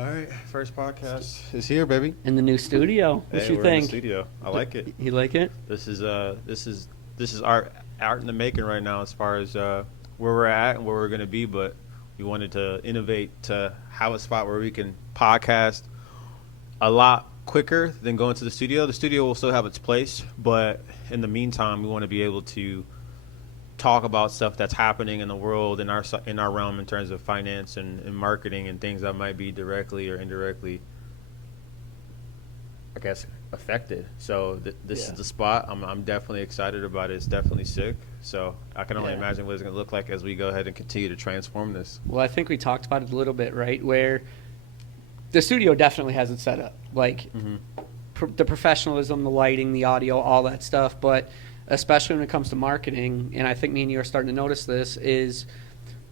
All right, first podcast is here, baby. In the new studio. What Hey, you we're in the think? studio. I like it. You like it? This is art in the making right now as far as where we're at and where we're gonna be. But we wanted to innovate to have a spot where we can podcast a lot quicker than going to the studio. The studio will still have its place, but in the meantime, we want to be able to talk about stuff that's happening in the world in our realm in terms of finance and marketing and things that might be directly or indirectly, I guess, affected. So this is the spot. I'm definitely excited about it. It's definitely sick. So I can only imagine what it's going to look like as we go ahead and continue to transform this. Well, I think we talked about it a little bit, right? Where the studio definitely has it set up. Like the professionalism, the lighting, the audio, all that stuff. But especially when it comes to marketing, and I think me and you are starting to notice this, is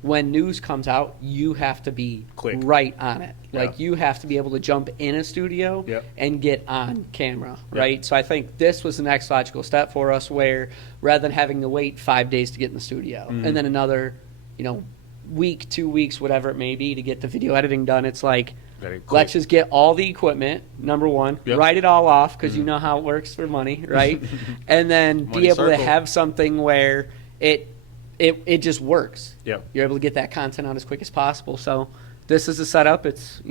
when news comes out, you have to be Quick. right on it. Yeah. Like, you have to be able to jump in a studio Yep. and get on camera, Yep. right? So I think this was the next logical step for us, where rather than having to wait 5 days to get in the studio and then another, week, 2 weeks, whatever it may be, to get the video editing done, it's like, Very quick. let's just get all the equipment, number one, Yep. write it all off, because you know how it works for money, right? And then Money be able to circle. have something where it just works. Yep. You're able to get that content out as quick as possible. So this is the setup. It's,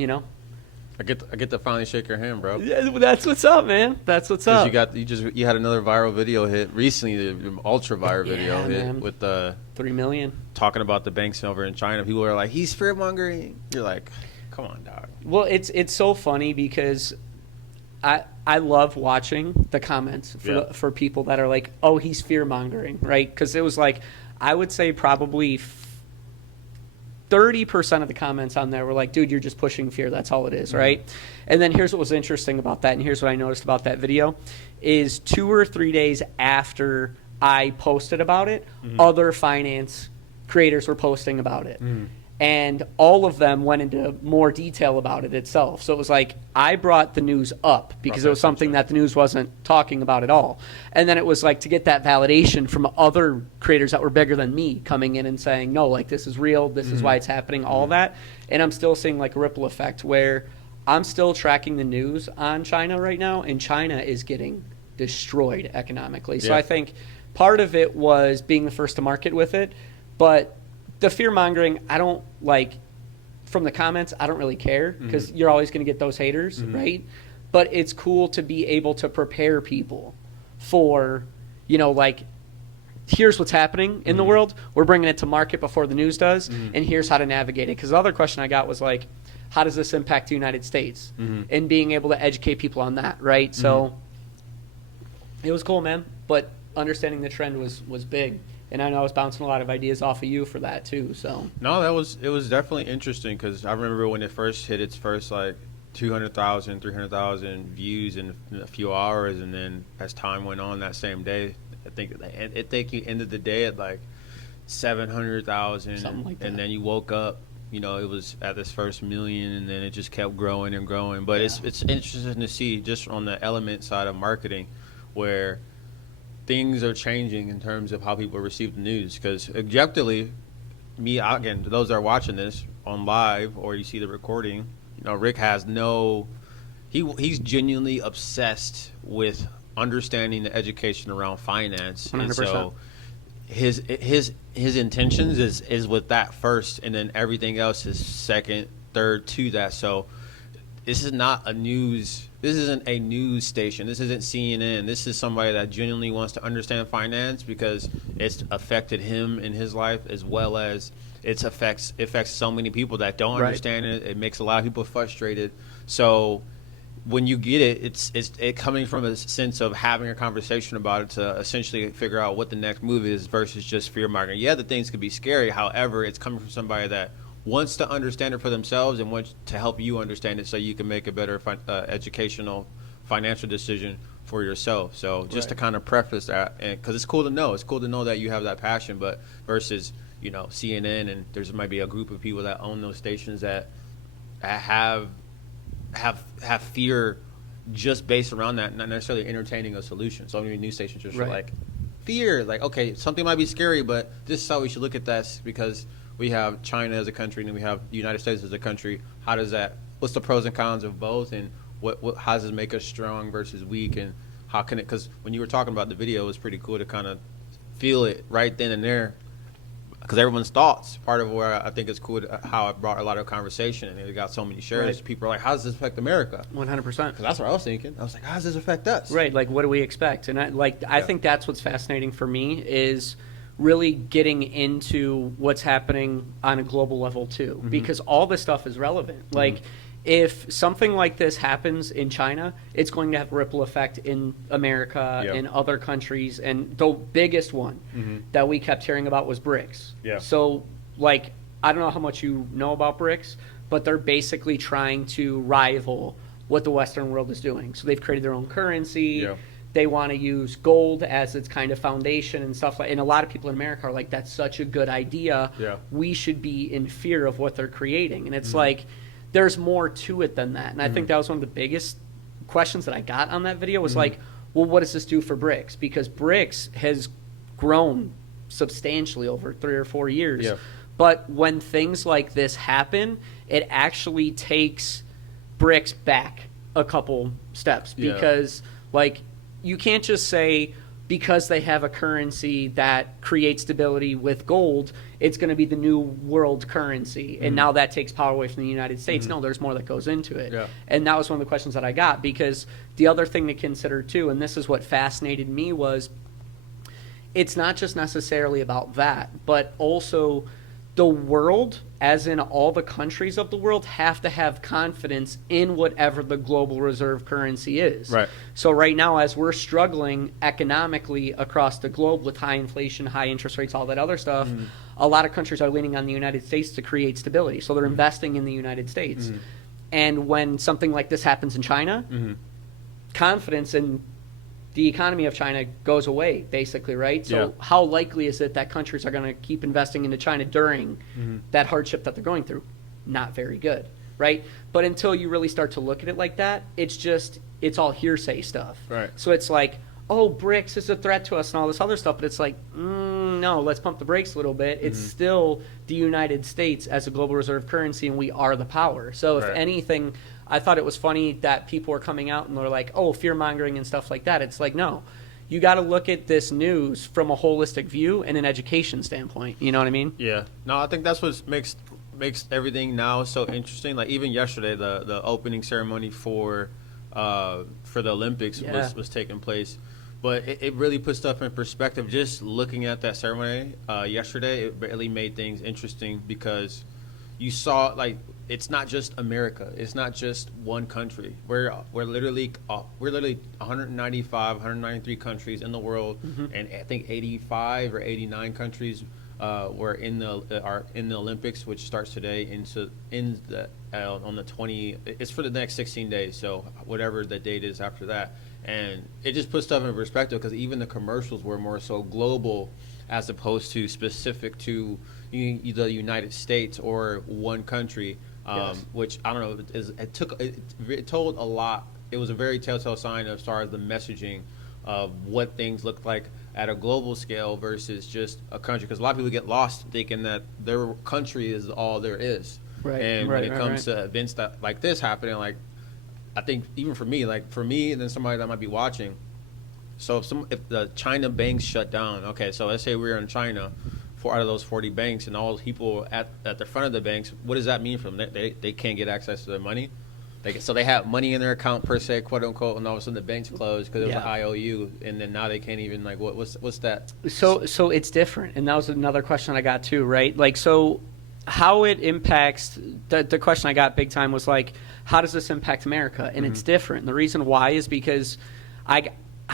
I get to finally shake your hand, bro. Yeah, that's what's up, man. That's what's 'Cause up. you had another viral video hit recently, the ultra viral video hit man. with the 3 million. talking about the banks over in China. People are like, he's fear mongering. You're like, come on, dog. Well, it's so funny because I love watching the comments for people that are like, oh, he's fear mongering, right? Because it was like, I would say probably 30% of the comments on there were like, dude, you're just pushing fear. That's all it is, right? And then here's what was interesting about that, and here's what I noticed about that video, is 2 or 3 days after I posted about it, other finance creators were posting about it. And all of them went into more detail about it itself. So it was like, I brought the news up because it was something that the news wasn't talking about at all. And then it was like to get that validation from other creators that were bigger than me coming in and saying, no, like, this is real, this is why it's happening, all that. And I'm still seeing like a ripple effect where I'm still tracking the news on China right now, and China is getting destroyed economically. So I think part of it was being the first to market with it, but the fear mongering, I don't like, from the comments, I don't really care, because you're always going to get those haters, right? But it's cool to be able to prepare people for, like, here's what's happening in the world. We're bringing it to market before the news does, and here's how to navigate it. Because the other question I got was like, how does this impact the United States? And being able to educate people on that, right? So it was cool, man. But understanding the trend was big. And I know I was bouncing a lot of ideas off of you for that too. So No, it was definitely interesting because I remember when it first hit its first like 200,000, 300,000 views in a few hours, and then as time went on that same day, I think you ended the day at like 700,000, Something like that. and then you woke up. It was at this first million, and then it just kept growing and growing. But it's interesting to see just on the element side of marketing where things are changing in terms of how people receive the news. Because objectively, again, to those that are watching this on live or you see the recording, Rick has he's genuinely obsessed with understanding the education around finance. 100%. And so his intentions is with that first, and then everything else is second, third to that. So this isn't a news station. This isn't CNN. This is somebody that genuinely wants to understand finance because it's affected him in his life, as well as it affects so many people that don't understand it. It makes a lot of people frustrated. So when you get it, it's coming from a sense of having a conversation about it to essentially figure out what the next move is versus just fear mongering. Yeah, the things could be scary. However, it's coming from somebody that wants to understand it for themselves and wants to help you understand it so you can make a better educational financial decision for yourself. So just to kind of preface that, because it's cool to know that you have that passion, but versus CNN, and there's might be a group of people that own those stations that have fear just based around that, not necessarily entertaining a solution. So many news stations just like fear, like, okay, something might be scary, but this is how we should look at this because we have China as a country and we have the United States as a country. How does that what's the pros and cons of both, and what how does it make us strong versus weak, and how can it? Because when you were talking about the video, it was pretty cool to kind of feel it right then and there. Because everyone's thoughts, part of where I think it's cool how it brought a lot of conversation, and it got so many shares. Right. People are like, "How does this affect America?" 100%. Because that's what I was thinking. I was like, "How does this affect us?" Right, like what do we expect? And I think that's what's fascinating for me is really getting into what's happening on a global level too, because all this stuff is relevant. Like if something like this happens in China, it's going to have a ripple effect in America, in other countries, and the biggest one that we kept hearing about was BRICS. Yeah. So like I don't know how much you know about BRICS, but they're basically trying to rival what the Western world is doing. So they've created their own currency. Yeah. They want to use gold as its kind of foundation and stuff like. And a lot of people in America are like, "That's such a good idea. Yeah. We should be in fear of what they're creating." And it's like, there's more to it than that. And I think that was one of the biggest questions that I got on that video was like, well, what does this do for BRICS? Because BRICS has grown substantially over 3 or 4 years. Yeah. But when things like this happen, it actually takes BRICS back a couple steps because like you can't just say because they have a currency that creates stability with gold, it's going to be the new world currency. And now that takes power away from the United States. No, there's more that goes into it. Yeah. And that was one of the questions that I got, because the other thing to consider too, and this is what fascinated me, was it's not just necessarily about that, but also the world, as in all the countries of the world, have to have confidence in whatever the global reserve currency is. Right. So right now, as we're struggling economically across the globe with high inflation, high interest rates, all that other stuff, a lot of countries are leaning on the United States to create stability. So they're investing in the United States. And when something like this happens in China, confidence in the economy of China goes away, basically, right? So how likely is it that countries are going to keep investing into China during that hardship that they're going through? Not very good, right? But until you really start to look at it like that, it's all hearsay stuff. Right. So it's like, oh, BRICS is a threat to us and all this other stuff, but it's like, no, let's pump the brakes a little bit. It's still the United States as a global reserve currency, and we are the power. So if anything, I thought it was funny that people were coming out and they're like, oh, fear-mongering and stuff like that. It's like, no, you got to look at this news from a holistic view and an education standpoint. You know what I mean? Yeah. No, I think that's what makes everything now so interesting. Like even yesterday, the opening ceremony for the Olympics was taking place. But it really puts stuff in perspective. Just looking at that ceremony yesterday, it really made things interesting, because you saw, like, it's not just America. It's not just one country. We're literally 195, 193 countries in the world, and I think 85 or 89 countries were in the Olympics, which starts today on the 20. It's for the next 16 days. So whatever the date is after that. And it just puts stuff in perspective, because even the commercials were more so global as opposed to specific to the United States or one country, which I don't know. It told a lot. It was a very telltale sign as far as the messaging of what things look like at a global scale versus just a country. Because a lot of people get lost thinking that their country is all there is. Right. And when it comes to events that like this happening, like, I think even for me and then somebody that might be watching, so if the China banks shut down, okay, so let's say we're in China, 4 out of those 40 banks, and all those people at the front of the banks, what does that mean for them? They can't get access to their money. So they have money in their account per se, quote unquote, and all of a sudden the banks closed because it was an IOU, and then now they can't even, like, what's that? So it's different, and that was another question I got too, right? Like, so how it impacts the question I got big time was like, how does this impact America? And it's different. And the reason why is because I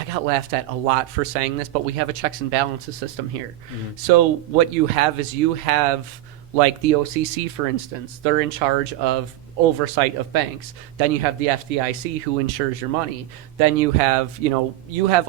got laughed at a lot for saying this, but we have a checks and balances system here. So what you have is like the OCC, for instance, they're in charge of oversight of banks. Then you have the FDIC, who insures your money. Then you have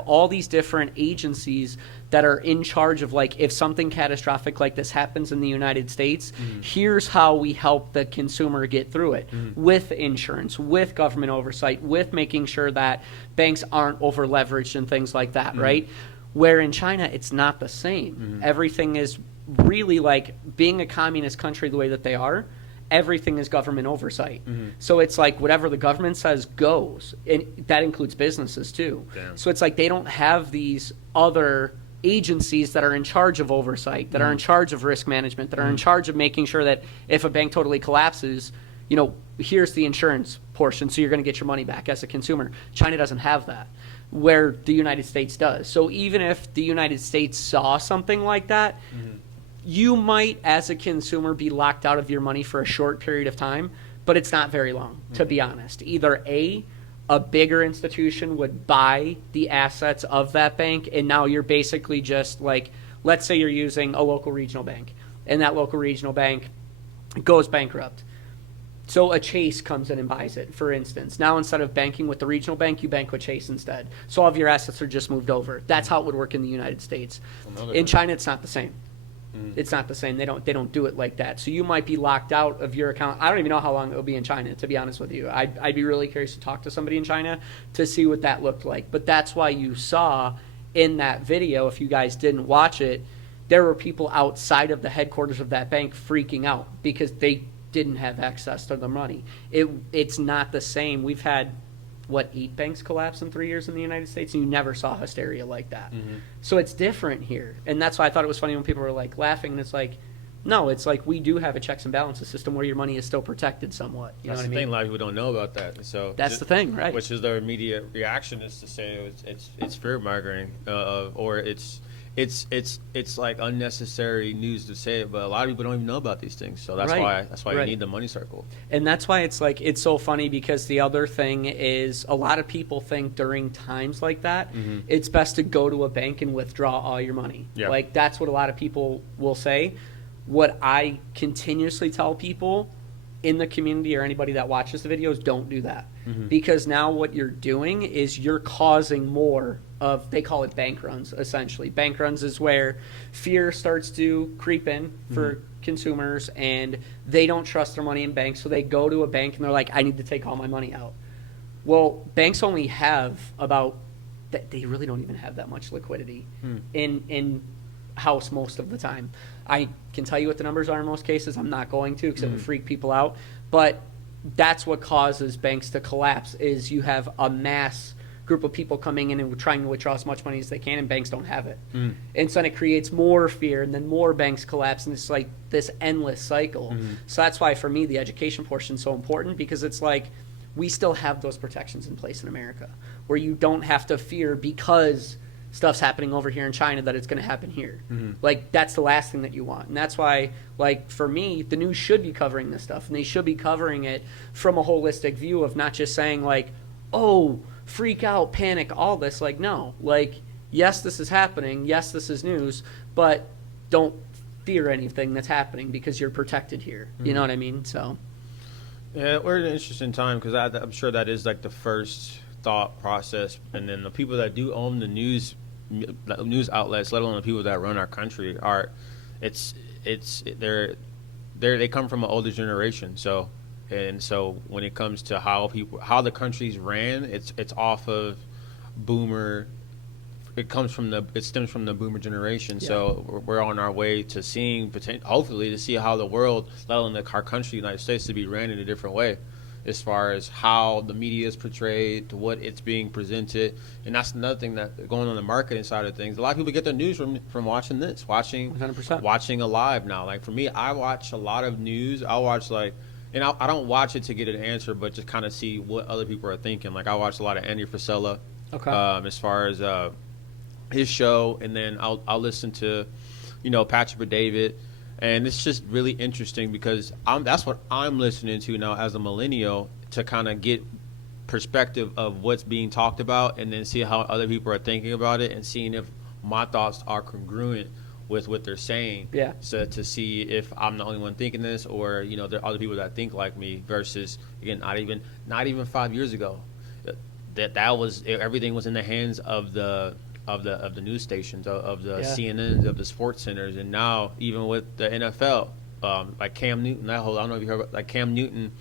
all these different agencies that are in charge of, like, if something catastrophic like this happens in the United States, here's how we help the consumer get through it, with insurance, with government oversight, with making sure that banks aren't over leveraged and things like that, right? Where in China, it's not the same. Everything is really, like, being a communist country the way that they are, everything is government oversight. So it's like whatever the government says goes, and that includes businesses too. Damn. So it's like they don't have these other agencies that are in charge of oversight, that are in charge of risk management, that are in charge of making sure that if a bank totally collapses, you know, here's the insurance portion, so you're going to get your money back as a consumer. China doesn't have that, where the United States does. So even if the United States saw something like that, you might, as a consumer, be locked out of your money for a short period of time, but it's not very long, to be honest. Either a bigger institution would buy the assets of that bank, and now you're basically just like, let's say you're using a local regional bank, and that local regional bank goes bankrupt. So a Chase comes in and buys it, for instance. Now instead of banking with the regional bank, you bank with Chase instead. So all of your assets are just moved over. That's how it would work in the United States. In China, it's not the same. It's not the same. They don't do it like that. So you might be locked out of your account. I don't even know how long it will be in China, to be honest with you. I'd be really curious to talk to somebody in China to see what that looked like. But that's why you saw in that video, if you guys didn't watch it, there were people outside of the headquarters of that bank freaking out because they didn't have access to the money. It's not the same. We've had 8 banks collapse in 3 years in the United States, and you never saw hysteria like that. So it's different here, and that's why I thought it was funny when people were like laughing. And it's like, no, it's like we do have a checks and balances system where your money is still protected somewhat. You know what I mean? Thing. A lot of people don't know about that. So That's the thing, right? Which is their immediate reaction is to say it's fear mongering, or it's like unnecessary news to say it. But a lot of people don't even know about these things. So that's why you need the money circle. And that's why it's like it's so funny, because the other thing is a lot of people think during times like that, it's best to go to a bank and withdraw all your money. Yeah. Like that's what a lot of people will say. What I continuously tell people in the community or anybody that watches the videos, don't do that. Because now what you're doing is you're causing more of, they call it bank runs, essentially. Bank runs is where fear starts to creep in for consumers, and they don't trust their money in banks, so they go to a bank and they're like, I need to take all my money out. Well, banks only have they really don't even have that much liquidity in house most of the time. I can tell you what the numbers are in most cases. I'm not going to, because it would freak people out. But that's what causes banks to collapse, is you have a mass group of people coming in and trying to withdraw as much money as they can, and banks don't have it. And so then it creates more fear, and then more banks collapse, and it's like this endless cycle. So that's why, for me, the education portion is so important, because it's like we still have those protections in place in America, where you don't have to fear because stuff's happening over here in China that it's going to happen here. Like, that's the last thing that you want. And that's why, like, for me, the news should be covering this stuff, and they should be covering it from a holistic view of not just saying, like, oh, freak out, panic, all this. Like, no. Like, yes, this is happening. Yes, this is news. But don't fear anything that's happening, because you're protected here. You know what I mean? So, yeah, we're in an interesting time, because I'm sure that is, like, the first thought process. And then the people that do own the news outlets, let alone the people that run our country, they come from an older generation. So when it comes to how the countries ran, it's off of boomer. It stems from the boomer generation. Yeah. So we're on our way to seeing, hopefully, to see how the world, let alone our country, the United States, to be ran in a different way, as far as how the media is portrayed, to what it's being presented. And that's another thing that going on the marketing side of things. A lot of people get their news from watching this, watching 100%. Watching a live now. Like, for me, I watch a lot of news. I'll watch, like, and I don't watch it to get an answer, but just kind of see what other people are thinking. Like, I watch a lot of Andy Frisella, as far as his show, and then I'll listen to, Patrick David. And it's just really interesting, because that's what I'm listening to now as a millennial, to kind of get perspective of what's being talked about, and then see how other people are thinking about it, and seeing if my thoughts are congruent with what they're saying. Yeah. So to see if I'm the only one thinking this, or there are other people that think like me. Versus, again, not even 5 years ago, that was, everything was in the hands of the news stations, of the CNNs, of the sports centers. And now, even with the NFL, like Cam Newton, I don't know if you heard about, like, Cam Newton,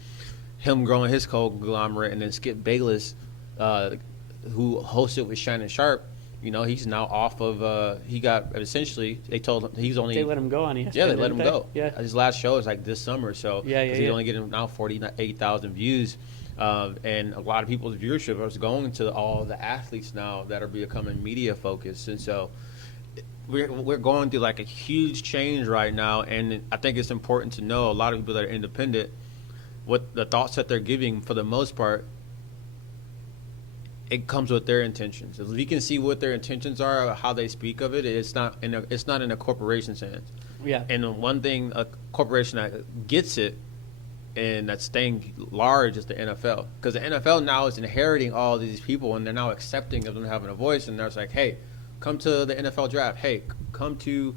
him growing his conglomerate, and then Skip Bayless, who hosted with Shannon Sharp, You know, he's now off of. He got essentially. They told him he's only. They let him go on ESPN. Yeah, they let him didn't go. Yeah. His last show is like this summer, so Yeah, 'cause he's only getting now 48,000 views, and a lot of people's viewership is going to all the athletes now that are becoming media focused, and so we're going through like a huge change right now, and I think it's important to know a lot of people that are independent, what the thoughts that they're giving for the most part. It comes with their intentions. If you can see what their intentions are, how they speak of it, it's not in a corporation sense. Yeah. And the one thing a corporation that gets it and that's staying large is the NFL, because the NFL now is inheriting all these people and they're now accepting of them having a voice, and they're just like, hey, come to the NFL draft. Hey, come to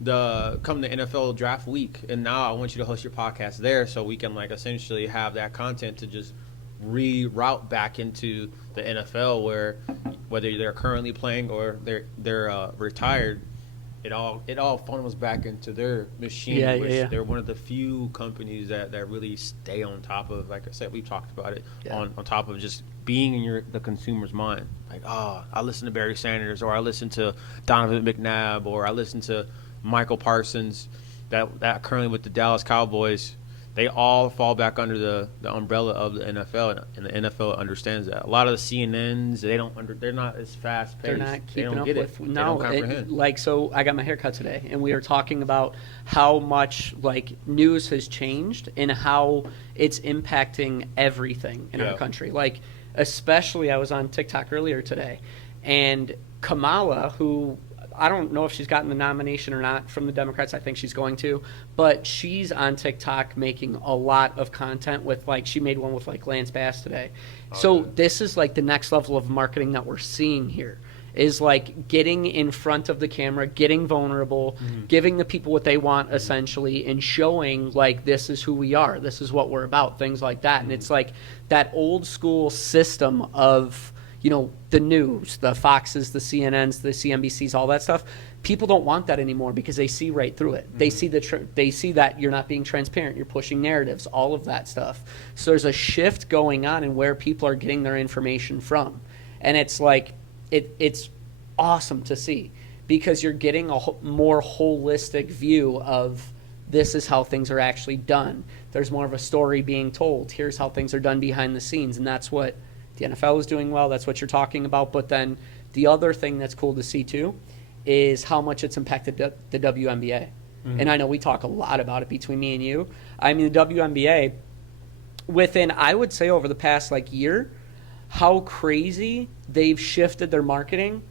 NFL draft week, and now I want you to host your podcast there, so we can like essentially have that content to just reroute back into the NFL, where whether they're currently playing or they're retired, it all funnels back into their machine. They're one of the few companies that really stay on top of, like I said, we've talked about it, on top of just being in the consumer's mind. Like, oh, I listen to Barry Sanders, or I listen to Donovan McNabb, or I listen to Michael Parsons, that currently with the Dallas Cowboys. They all fall back under the umbrella of the NFL, and the NFL understands that. A lot of the CNNs, they're not as fast paced. They're not keeping up get with. it. No, they don't comprehend. So I got my hair cut today, and we were talking about how much like news has changed and how it's impacting everything in our country. Like, especially, I was on TikTok earlier today, and Kamala, who I don't know if she's gotten the nomination or not from the Democrats. I think she's going to, but she's on TikTok making a lot of content with, like, she made one with like Lance Bass today. So this is like the next level of marketing that we're seeing here, is like getting in front of the camera, getting vulnerable, giving the people what they want essentially, and showing like, this is who we are, this is what we're about, things like that. And it's like that old school system of, you know, the news, the Foxes, the CNNs, the CNBCs, all that stuff. People don't want that anymore because they see right through it. They see they see that you're not being transparent, you're pushing narratives, all of that stuff. So there's a shift going on in where people are getting their information from, and it's like it's awesome to see, because you're getting a more holistic view of, this is how things are actually done. There's more of a story being told. Here's how things are done behind the scenes, and that's what the NFL is doing well. That's what you're talking about. But then the other thing that's cool to see too is how much it's impacted the WNBA. And I know we talk a lot about it between me and you. I mean, the WNBA, within, I would say, over the past like year, how crazy they've shifted their marketing,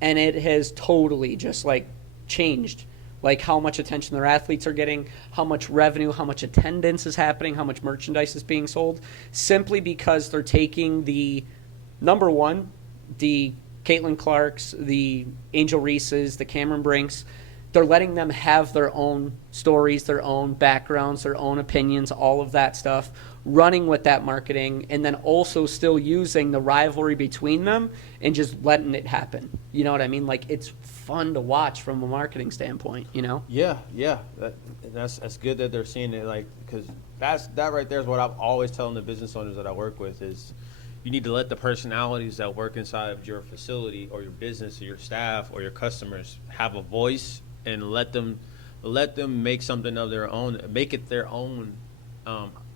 and it has totally just like changed like how much attention their athletes are getting, how much revenue, how much attendance is happening, how much merchandise is being sold, simply because they're taking the, number one, the Caitlin Clarks, the Angel Reeses, the Cameron Brinks, they're letting them have their own stories, their own backgrounds, their own opinions, all of that stuff, running with that marketing, and then also still using the rivalry between them and just letting it happen. You know what I mean? Like, it's fun to watch from a marketing standpoint, you know? Yeah. That's good that they're seeing it, like, because that right there is what I'm always telling the business owners that I work with is, you need to let the personalities that work inside of your facility or your business or your staff or your customers have a voice, and let them make something of their own, make it their own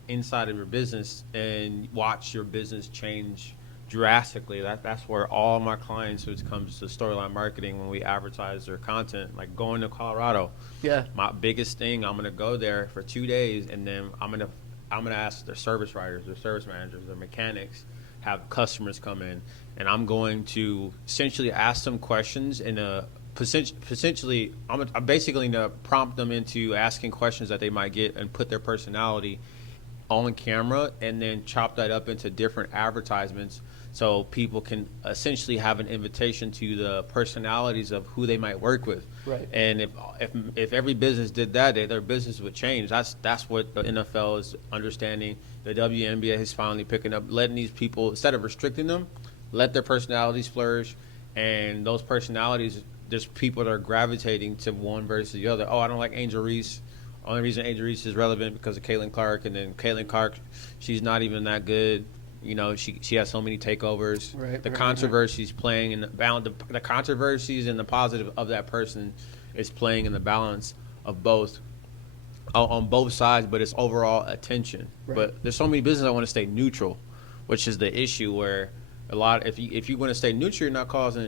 inside of your business, and watch your business change drastically. That's where all my clients, when it comes to storyline marketing, when we advertise their content, like going to Colorado. Yeah. My biggest thing, I'm gonna go there for 2 days, and then I'm gonna ask their service writers, their service managers, their mechanics, have customers come in, and I'm going to essentially ask them questions in a potentially, I'm basically going to prompt them into asking questions that they might get and put their personality on camera, and then chop that up into different advertisements so people can essentially have an invitation to the personalities of who they might work with. Right. And if every business did that, their business would change. That's what the NFL is understanding. The WNBA is finally picking up, letting these people, instead of restricting them, let their personalities flourish, and those personalities, there's people that are gravitating to one versus the other. Oh, I don't like Angel Reese. Only reason Angel Reese is relevant because of Caitlin Clark, and then Caitlin Clark, she's not even that good. You know, she has so many takeovers. Right, The right, controversies playing in the controversies and the positive of that person is playing in the balance of both on both sides, but it's overall attention. Right. But there's so many businesses that want to stay neutral, which is the issue where a lot if you want to stay neutral,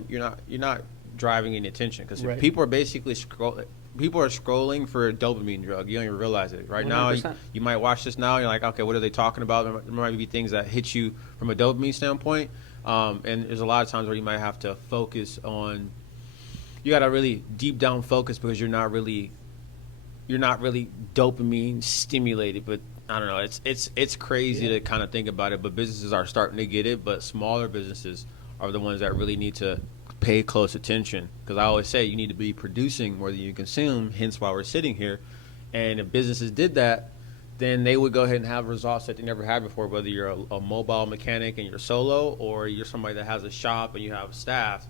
you're not driving any attention because Right. people are basically scrolling for a dopamine drug. You don't even realize it. Right now, 100%. you might watch this now. And you're like, okay, what are they talking about? There might be things that hit you from a dopamine standpoint. And there's a lot of times where you might have to focus on. You got to really deep down focus because you're not really dopamine stimulated. But I don't know. It's crazy to kind of think about it. But businesses are starting to get it. But smaller businesses are the ones that really need to pay close attention, because I always say you need to be producing more than you consume, hence why we're sitting here. And if businesses did that, then they would go ahead and have results that they never had before, whether you're a mobile mechanic and you're solo or you're somebody that has a shop and you have staff.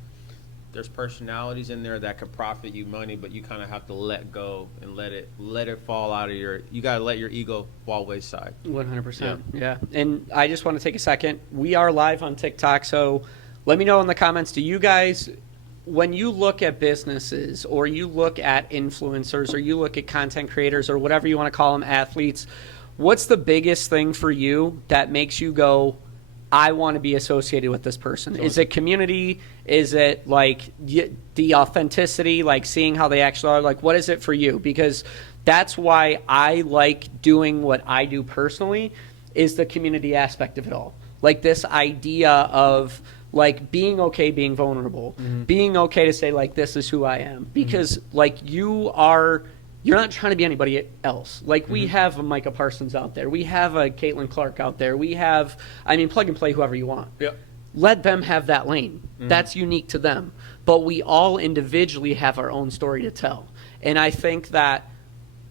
There's personalities in there that could profit you money, but you kind of have to let go and let it fall out of you got to let your ego fall wayside. 100%. Yeah. And I just want to take a second. We are live on TikTok, so let me know in the comments, do you guys, when you look at businesses or you look at influencers or you look at content creators or whatever you want to call them, athletes, what's the biggest thing for you that makes you go, I want to be associated with this person? Is it community? Is it like the authenticity, like seeing how they actually are? Like, what is it for you? Because that's why I like doing what I do personally, is the community aspect of it all. Like this idea of like being okay, being vulnerable, being okay to say like, this is who I am, because like you're not trying to be anybody else. Like we have a Micah Parsons out there. We have a Caitlin Clark out there. We have, plug and play whoever you want. Yeah. Let them have that lane. That's unique to them. But we all individually have our own story to tell. And I think that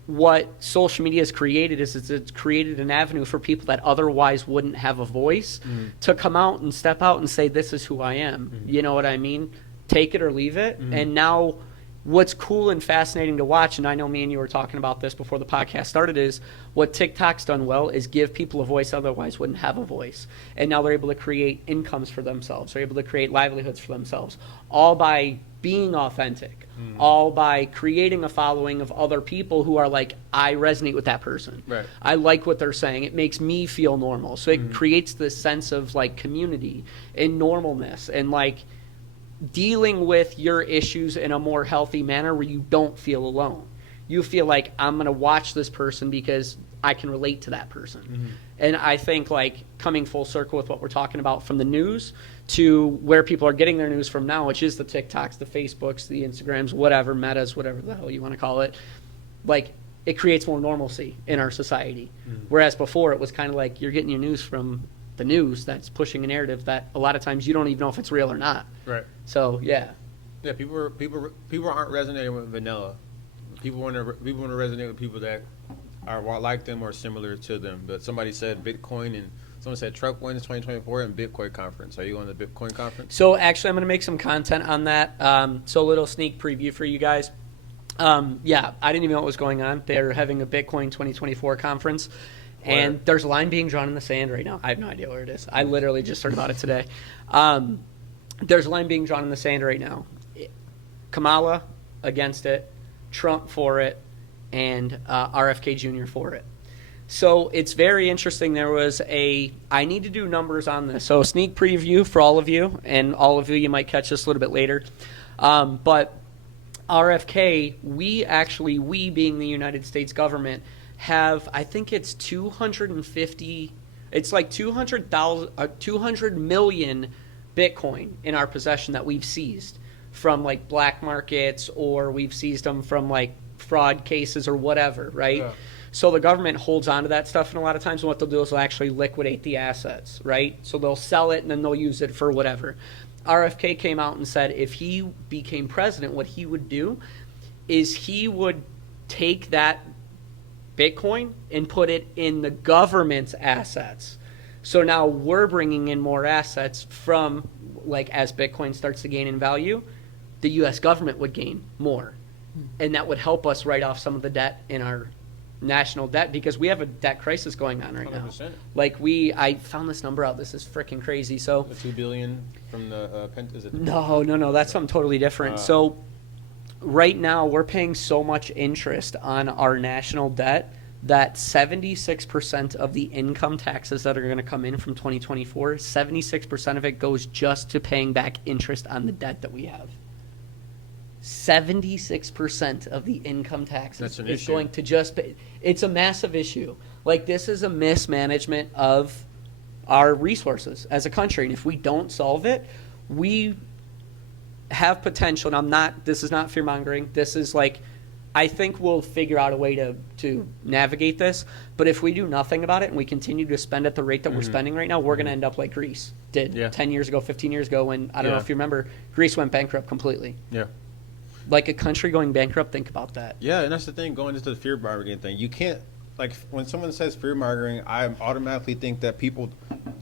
what social media has created is it's created an avenue for people that otherwise wouldn't have a voice to come out and step out and say, this is who I am. You know what I mean? Take it or leave it. And now what's cool and fascinating to watch, and I know me and you were talking about this before the podcast started, is what TikTok's done well is give people a voice otherwise wouldn't have a voice. And now they're able to create incomes for themselves. They're able to create livelihoods for themselves, all by being authentic, all by creating a following of other people who are like, I resonate with that person. Right. I like what they're saying. It makes me feel normal. So it creates this sense of like community and normalness and like dealing with your issues in a more healthy manner where you don't feel alone. You feel like, I'm going to watch this person because I can relate to that person. And I think like coming full circle with what we're talking about from the news to where people are getting their news from now, which is the TikToks, the Facebooks, the Instagrams, whatever, Metas, whatever the hell you want to call it, like it creates more normalcy in our society. Whereas before it was kind of like you're getting your news from the news that's pushing a narrative that a lot of times you don't even know if it's real or not. Right. So yeah. Yeah, people aren't resonating with vanilla. People want to resonate with people that are like them or similar to them. But somebody said Bitcoin, and someone said Trump wins 2024 and Bitcoin conference. Are you going to the Bitcoin conference? So actually, I'm going to make some content on that. So a little sneak preview for you guys. Yeah, I didn't even know what was going on. They're having a Bitcoin 2024 conference. Where? And there's a line being drawn in the sand right now. I have no idea where it is. I literally just heard about it today. There's a line being drawn in the sand right now. Kamala against it, Trump for it, and RFK Jr. for it. So it's very interesting. There was I need to do numbers on this. So sneak preview for all of you, and all of you might catch this a little bit later. But RFK, we being the United States government, have, I think it's 250, it's like 200 million Bitcoin in our possession that we've seized from like black markets, or we've seized them from like fraud cases or whatever, right? Yeah. So the government holds on to that stuff, and a lot of times what they'll do is they'll actually liquidate the assets, right? So they'll sell it and then they'll use it for whatever. RFK came out and said if he became president, what he would do is he would take that Bitcoin and put it in the government's assets. So now we're bringing in more assets from, like, as Bitcoin starts to gain in value, the U.S. government would gain more. And that would help us write off some of the debt in our national debt because we have a debt crisis going on right now. 100%. Like I found this number out. This is freaking crazy. So The $2 billion from the is it? no, that's something totally different. So right now we're paying so much interest on our national debt that 76% of the income taxes that are going to come in from 2024, 76% of it goes just to paying back interest on the debt that we have. 76% of the income taxes is going to just pay. It's a massive issue. Like, this is a mismanagement of our resources as a country. And if we don't solve it, we have potential. And this is not fear mongering. This is like, I think we'll figure out a way to navigate this. But if we do nothing about it and we continue to spend at the rate that we're spending right now, we're going to end up like Greece did 10 years ago, 15 years ago, when, I don't know if you remember, Greece went bankrupt completely. Yeah. Like a country going bankrupt, think about that. Yeah, and that's the thing, going into the fear mongering thing. You can't, like, when someone says fear mongering, I automatically think that people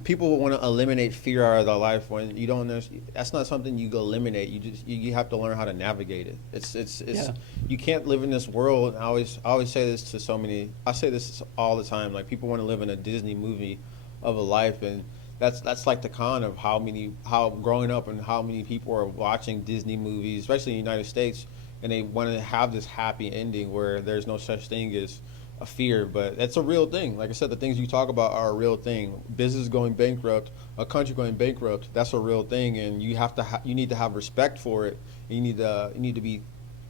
want to eliminate fear out of their life when you don't know. That's not something you go eliminate. You have to learn how to navigate it. It's you can't live in this world. I always say this to so many. I say this all the time. Like, people want to live in a Disney movie of a life, and that's like the con of how growing up and how many people are watching Disney movies, especially in the United States, and they want to have this happy ending where there's no such thing as a fear. But it's a real thing. Like I said, the things you talk about are a real thing. Business going bankrupt, a country going bankrupt, that's a real thing, and you have to you need to have respect for it. You need to be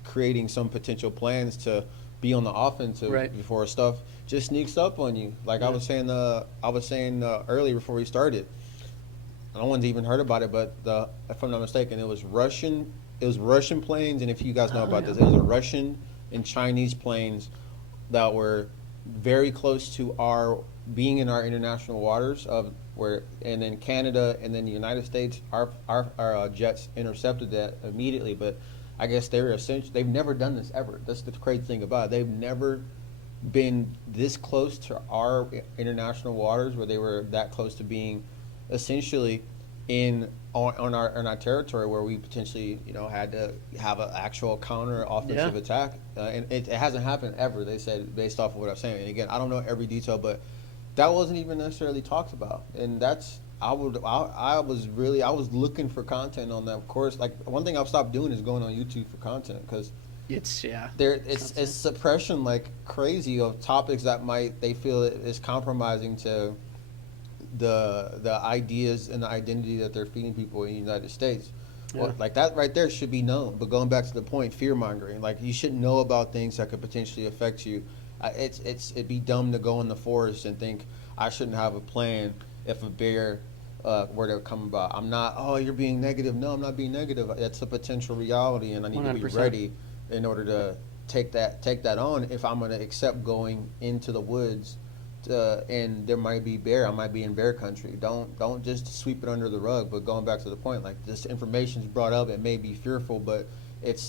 creating some potential plans to be on the offensive before stuff just sneaks up on you. Like I was saying earlier before we started, no one's even heard about it, but if I'm not mistaken, it was Russian planes, and if you guys know about this, it was a Russian and Chinese planes that were very close to being in our international waters and then Canada and then the United States, our jets intercepted that immediately. But I guess they've never done this ever. That's the crazy thing about it. They've never been this close to our international waters where they were that close to being essentially on our territory, where we potentially had to have an actual counter offensive attack, and it hasn't happened ever. They said, based off of what I'm saying. And again, I don't know every detail, but that wasn't even necessarily talked about, and that's I was looking for content on that. Of course, like, one thing I've stopped doing is going on YouTube for content, because it's suppression like crazy of topics that they feel is compromising to the ideas and the identity that they're feeding people in the United States. Well, like, that right there should be known. But going back to the point, fear mongering, like, you should know about things that could potentially affect you. It'd be dumb to go in the forest and think I shouldn't have a plan if a bear were to come about. I'm not, you're being negative. No, I'm not being negative. It's a potential reality, and I need 100%. To be ready in order to take that on if I'm going to accept going into the woods. And there might be bear. I might be in bear country. Don't just sweep it under the rug. But going back to the point, like, this information is brought up. It may be fearful, but it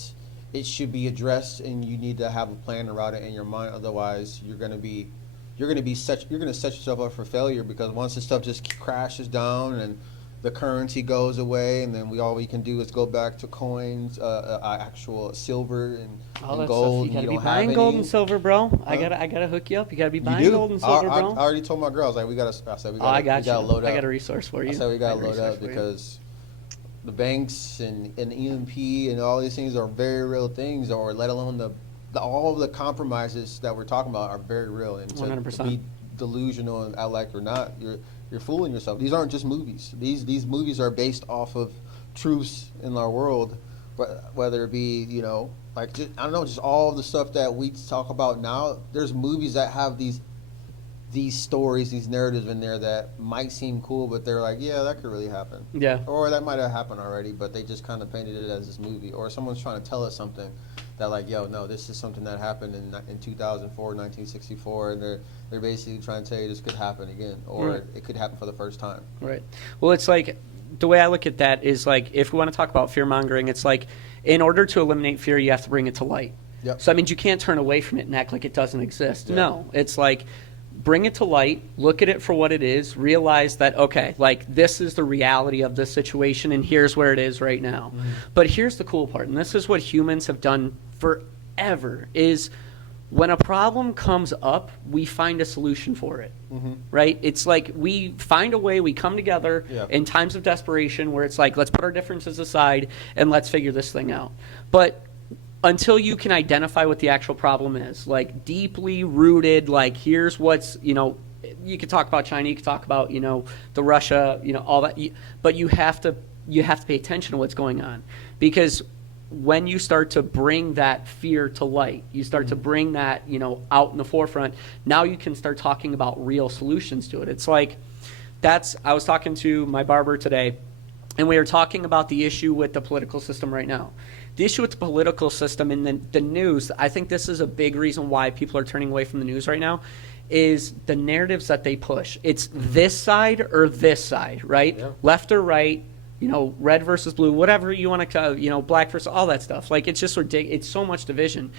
should be addressed, and you need to have a plan around it in your mind. Otherwise, you're going to set yourself up for failure, because once this stuff just crashes down and the currency goes away, and then all we can do is go back to coins, actual silver and gold. You gotta be buying gold and silver, bro. Huh? I gotta hook you up. You gotta be buying gold and silver, bro. I already told my girls, like, we gotta load up. I got a resource for you. I said we gotta load up because the banks and EMP and all these things are very real things, or let alone all of the compromises that we're talking about are very real. And to 100%. Be delusional and act like you're not, you're fooling yourself. These aren't just movies. These movies are based off of truths in our world, whether it be, like, just all the stuff that we talk about now. There's movies that have these stories, these narratives in there that might seem cool, but they're like, yeah, that could really happen. Yeah. Or that might have happened already, but they just kind of painted it as this movie. Or someone's trying to tell us something that, like, yo, no, this is something that happened in 2004, 1964, and they're basically trying to tell you this could happen again, or it could happen for the first time. Right. Well, it's like, the way I look at that is, like, if we want to talk about fear mongering, it's like, in order to eliminate fear, you have to bring it to light. Yep. So that means you can't turn away from it and act like it doesn't exist. Yep. No, it's like, bring it to light, look at it for what it is, realize that, okay, like, this is the reality of this situation, and here's where it is right now. But here's the cool part, and this is what humans have done forever, is when a problem comes up, we find a solution for it, right? It's like we find a way, we come together in times of desperation where it's like, let's put our differences aside and let's figure this thing out. But until you can identify what the actual problem is, like deeply rooted, like here's what's, you could talk about China, you could talk about, the Russia, all that, but you have to pay attention to what's going on, because when you start to bring that fear to light, you start to bring that, out in the forefront, now you can start talking about real solutions to it. It's like, I was talking to my barber today, and we were talking about the issue with the political system right now. The issue with the political system and the news, I think this is a big reason why people are turning away from the news right now, is the narratives that they push. It's this side or this side, right? Yeah. Left or right, red versus blue, whatever you want to, black versus all that stuff. Like, it's just ridiculous. It's so much division.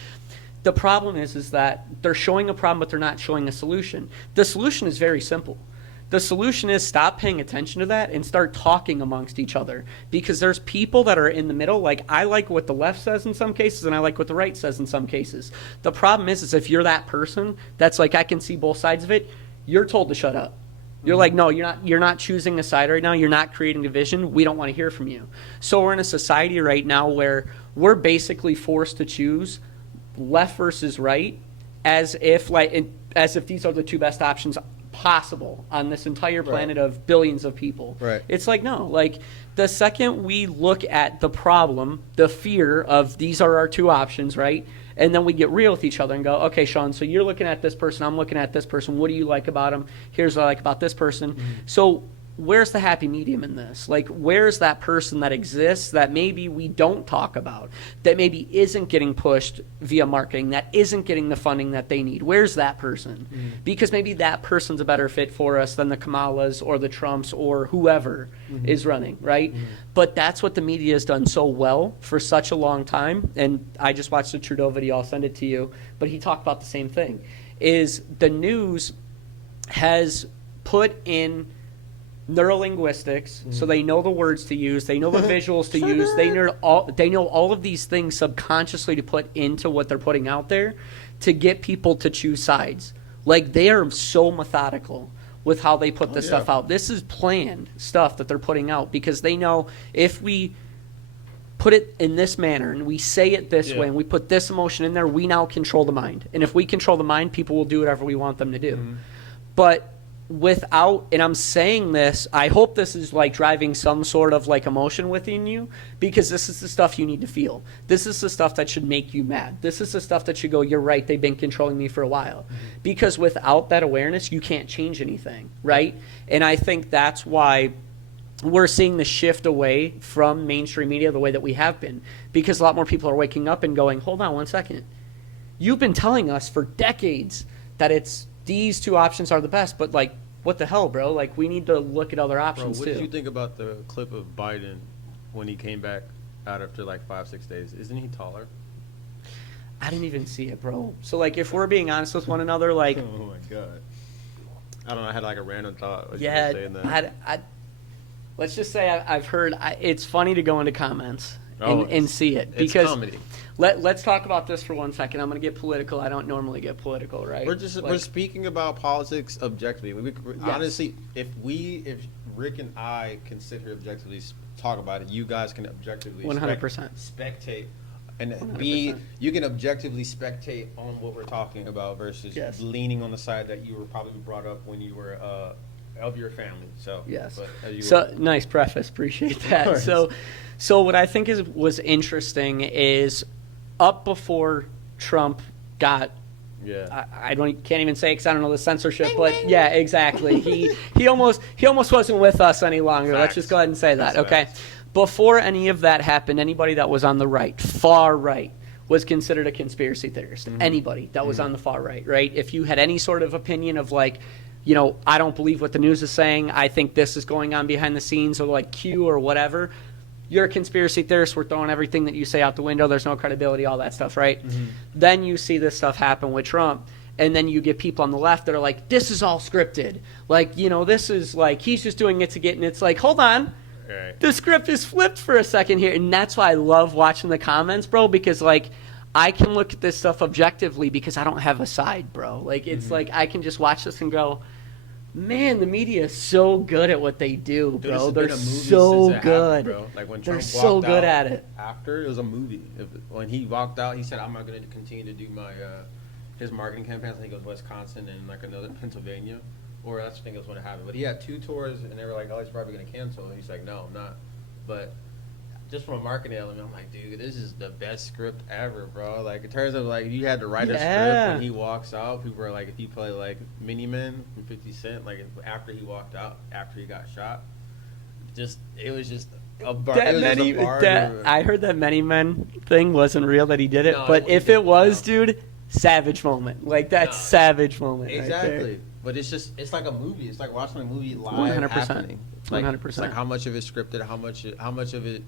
The problem is that they're showing a problem, but they're not showing a solution. The solution is very simple. The solution is stop paying attention to that and start talking amongst each other, because there's people that are in the middle. Like, I like what the left says in some cases and I like what the right says in some cases. The problem is if you're that person that's like, I can see both sides of it, you're told to shut up. You're like, no, you're not choosing a side right now. You're not creating division. We don't want to hear from you. So we're in a society right now where we're basically forced to choose left versus right, as if these are the two best options possible on this entire planet of billions of people. Right. It's like, no, like the second we look at the problem, the fear of these are our two options, right? And then we get real with each other and go, okay, Sean, so you're looking at this person, I'm looking at this person. What do you like about them? Here's what I like about this person. So where's the happy medium in this? Like, where's that person that exists that maybe we don't talk about, that maybe isn't getting pushed via marketing, that isn't getting the funding that they need? Where's that person? Because maybe that person's a better fit for us than the Kamalas or the Trumps or whoever is running, right? But that's what the media has done so well for such a long time. And I just watched the Trudeau video, I'll send it to you, but he talked about the same thing, is the news has put in neurolinguistics, so they know the words to use, they know the visuals to use, they know all of these things subconsciously to put into what they're putting out there to get people to choose sides. Like, they are so methodical with how they put this stuff out. This is planned stuff that they're putting out, because they know if we put it in this manner and we say it this way and we put this emotion in there, we now control the mind. And if we control the mind, people will do whatever we want them to do. But without, and I'm saying this, I hope this is like driving some sort of like emotion within you, because this is the stuff you need to feel. This is the stuff that should make you mad. This is the stuff that should go, you're right, they've been controlling me for a while. Because without that awareness, you can't change anything, right? And I think that's why we're seeing the shift away from mainstream media the way that we have been, because a lot more people are waking up and going, hold on one second. You've been telling us for decades that it's these two options are the best, but like, what the hell, bro? Like, we need to look at other options too. What did you think about the clip of Biden when he came back out after like 5-6 days? Isn't he taller? I didn't even see it, bro. So like, if we're being honest with one another, like, oh my god, I don't know. I had like a random thought. Let's just say I've heard. It's funny to go into comments and see it, because it's comedy. Let's talk about this for 1 second. I'm going to get political. I don't normally get political, right? We're speaking about politics objectively. Honestly, if Rick and I can sit here objectively talk about it, you guys can objectively 100% spectate, and 100%. you can objectively spectate on what we're talking about versus leaning on the side that you were probably brought up when you were of your family. So nice preface. Appreciate that. So what I think was interesting is, up before Trump got, I can't even say it because I don't know the censorship, but exactly. He almost wasn't with us any longer. Let's just go ahead and say that, okay? Before any of that happened, anybody that was on the right, far right, was considered a conspiracy theorist. Anybody that was on the far right, right? If you had any sort of opinion of like, I don't believe what the news is saying, I think this is going on behind the scenes, or like Q or whatever, you're a conspiracy theorist, we're throwing everything that you say out the window, there's no credibility, all that stuff, right? Then you see this stuff happen with Trump, and then you get people on the left that are like, this is all scripted. Like, this is like, he's just doing it to get, and it's like, hold on. Right. The script is flipped for a second here. And that's why I love watching the comments, bro, because like, I can look at this stuff objectively because I don't have a side, bro. Like, it's like I can just watch this and go, man, the media is so good at what they do, Dude, bro. this has They're been a movie so since it good. happened, bro. Like when They're Trump so walked good out at it. After, it was a movie. When he walked out, he said, "I'm not going to continue to do my his marketing campaigns." I think it was Wisconsin and like another Pennsylvania, or that's I think it was when it happened. But he had 2 tours, and they were like, "Oh, he's probably going to cancel." And he's like, "No, I'm not." But just from a marketing element, I'm like, dude, this is the best script ever, bro. Like, in terms of, like, you had to write a script when he walks out. People are like, if he played, like, Mini Men from 50 Cent, like, after he walked out, after he got shot, it was just a bar. I heard that Many Men thing wasn't real, that he did it. No, but if it was, no. dude, savage moment. Like, that's savage moment. Exactly. Right, but it's like a movie. It's like watching a movie live 100%. happening. Like, 100%. It's like how much of it's scripted, how much of it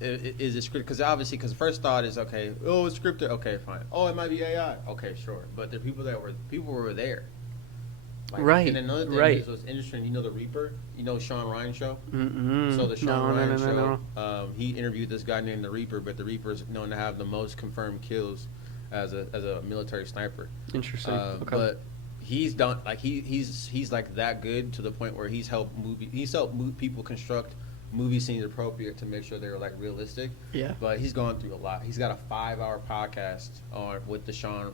is it scripted? Because obviously, the first thought is, okay, oh, it's scripted. Okay, fine. Oh, it might be AI. Okay, sure. But the people were there. Like, right. And another thing is what's interesting. You know the Reaper. You know Sean Ryan show. Mm-mm. So the Sean Ryan show. No. He interviewed this guy named the Reaper, but the Reaper is known to have the most confirmed kills as a military sniper. Interesting. Okay. But he's done like he's like that good to the point where he's helped people construct movie scenes appropriate to make sure they're like realistic. Yeah. But he's gone through a lot. He's got a 5-hour podcast with the Sean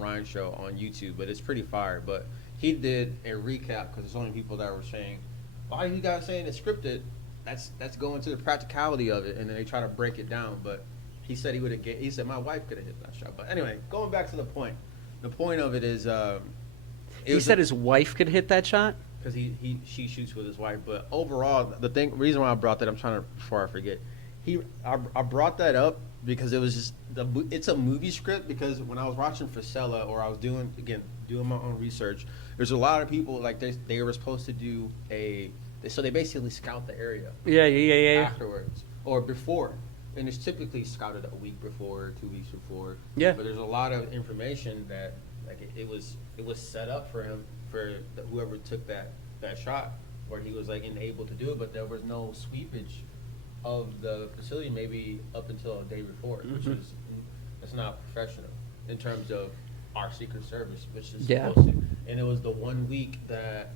Ryan show on YouTube, but it's pretty fire. But he did a recap because there's only people that were saying, "Why are you guys saying it's scripted?" That's going to the practicality of it, and then they try to break it down. But he said he said my wife could have hit that shot. But anyway, going back to the point. The point of it is, he said his wife could hit that shot. Because she shoots with his wife, but overall, reason why I brought that, before I forget, I brought that up because it was just it's a movie script. Because when I was watching Frisella, or I was doing my own research, there's a lot of people like they were supposed to do so they basically scout the area. Yeah. Afterwards or before, and it's typically scouted a week before, 2 weeks before. Yeah. But there's a lot of information that like it was set up for him. For whoever took that shot, where he was like unable to do it, but there was no sweepage of the facility maybe up until a day before, which is it's not professional in terms of our Secret Service, which is supposed to. And it was the 1 week that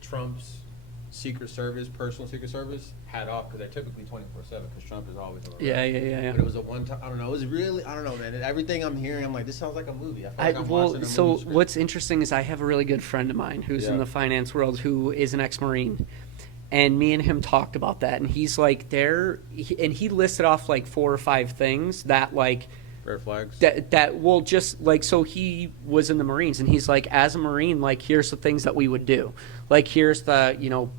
Trump's personal Secret Service had off, because they're typically 24/7 because Trump is always on the road. Yeah. But it was a one time. I don't know. It was really. I don't know, man. Everything I'm hearing, I'm like, this sounds like a movie. I feel like I'm watching a movie so script. what's interesting is I have a really good friend of mine who's in the finance world, who is an ex-Marine, and me and him talked about that, and he's like, he listed off like 4 or 5 things that like. Red flags. That will just like, so he was in the Marines, and he's like, as a Marine, like, here's the things that we would do. Like, here's the,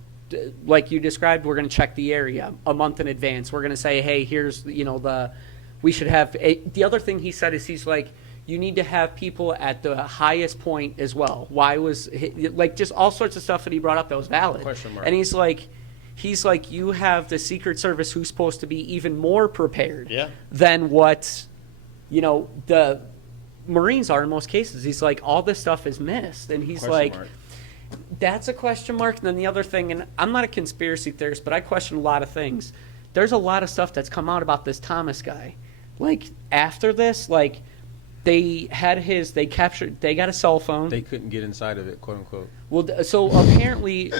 like you described, we're going to check the area a month in advance. We're going to say, hey, here's, we should have, the other thing he said is he's like, you need to have people at the highest point as well. Why was, like, just all sorts of stuff that he brought up that was valid. Question mark. And he's like, you have the Secret Service who's supposed to be even more prepared than what, the Marines are in most cases. He's like, all this stuff is missed. And he's like, that's a question mark. And then the other thing, and I'm not a conspiracy theorist, but I question a lot of things. There's a lot of stuff that's come out about this Thomas guy. Like, after this, like, they got a cell phone. They couldn't get inside of it, quote unquote. Well, so apparently